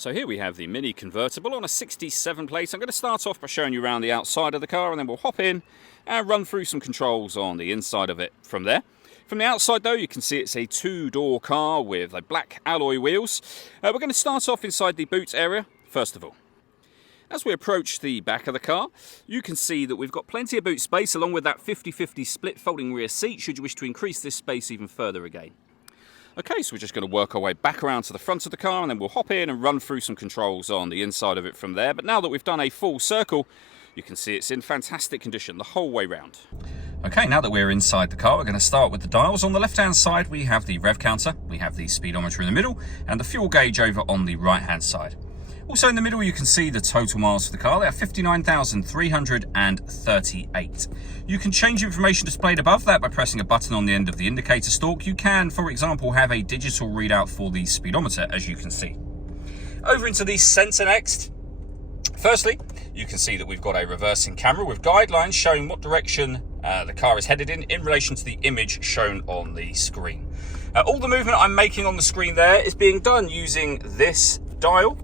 So here we have the Mini Convertible on a 67 plate. I'm going to start off by showing you around the outside of the car, and then we'll hop in and run through some controls on the inside of it from there. From the outside though, you can see it's a two-door car with black alloy wheels. We're going to start off inside the boot area first of all. As we approach the back of the car, you can see that we've got plenty of boot space along with that 50-50 split folding rear seat should you wish to increase this space even further again. Okay, so we're just going to work our way back around to the front of the car, and then we'll hop in and run through some controls on the inside of it from there. But now that we've done a full circle, you can see it's in fantastic condition the whole way round. Okay, now that we're inside the car, we're going to start with the dials. On the left-hand side, we have the rev counter, we have the speedometer in the middle, and the fuel gauge over on the right-hand side. Also in the middle, you can see the total miles for the car. They are 59,338. You can change information displayed above that by pressing a button on the end of the indicator stalk. You can, for example, have a digital readout for the speedometer, as you can see. Over into the sensor next. Firstly, you can see that we've got a reversing camera with guidelines showing what direction the car is headed in relation to the image shown on the screen. All the movement I'm making on the screen there is being done using this dial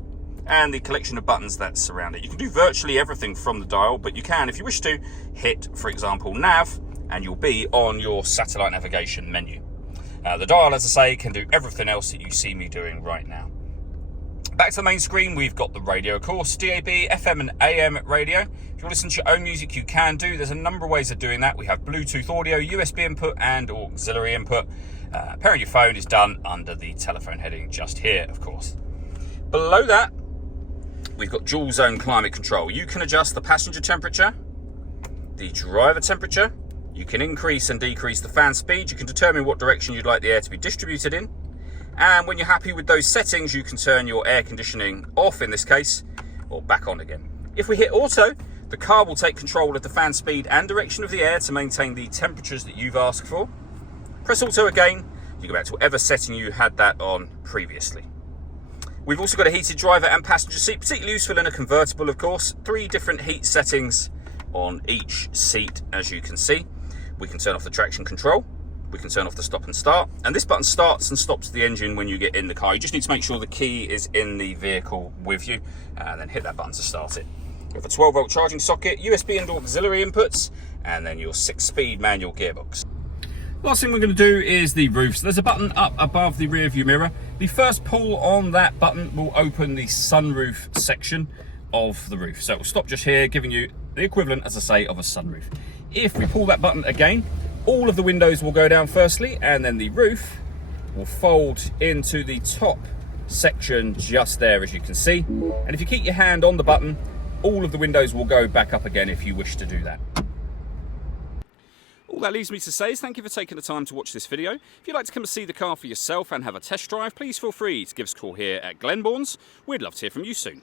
and the collection of buttons that surround it. You can do virtually everything from the dial, but you can, if you wish to, hit, for example, nav, and you'll be on your satellite navigation menu. The dial, as I say, can do everything else that you see me doing right now. Back to the main screen, we've got the radio, of course, DAB, FM and AM radio. If you want to listen to your own music, you can do. There's a number of ways of doing that. We have Bluetooth audio, USB input and auxiliary input. Pairing your phone is done under the telephone heading just here, of course. Below that, we've got dual zone climate control. You can adjust the passenger temperature, the driver temperature. You can increase and decrease the fan speed. You can determine what direction you'd like the air to be distributed in. And when you're happy with those settings, you can turn your air conditioning off in this case, or back on again. If we hit auto, the car will take control of the fan speed and direction of the air to maintain the temperatures that you've asked for. Press auto again, you go back to whatever setting you had that on previously. We've also got a heated driver and passenger seat, particularly useful in a convertible, of course. 3 different heat settings on each seat, as you can see. We can turn off the traction control. We can turn off the stop and start. And this button starts and stops the engine when you get in the car. You just need to make sure the key is in the vehicle with you, and then hit that button to start it. We have a 12-volt charging socket, USB and auxiliary inputs, and then your 6-speed manual gearbox. Last thing we're going to do is the roof. So there's a button up above the rear view mirror. The first pull on that button will open the sunroof section of the roof. So it will stop just here, giving you the equivalent, as I say, of a sunroof. If we pull that button again, all of the windows will go down firstly, and then the roof will fold into the top section just there, as you can see. And if you keep your hand on the button, all of the windows will go back up again if you wish to do that. All that leaves me to say is thank you for taking the time to watch this video. If you'd like to come and see the car for yourself and have a test drive, please feel free to give us a call here at Glenbourne's. We'd love to hear from you soon.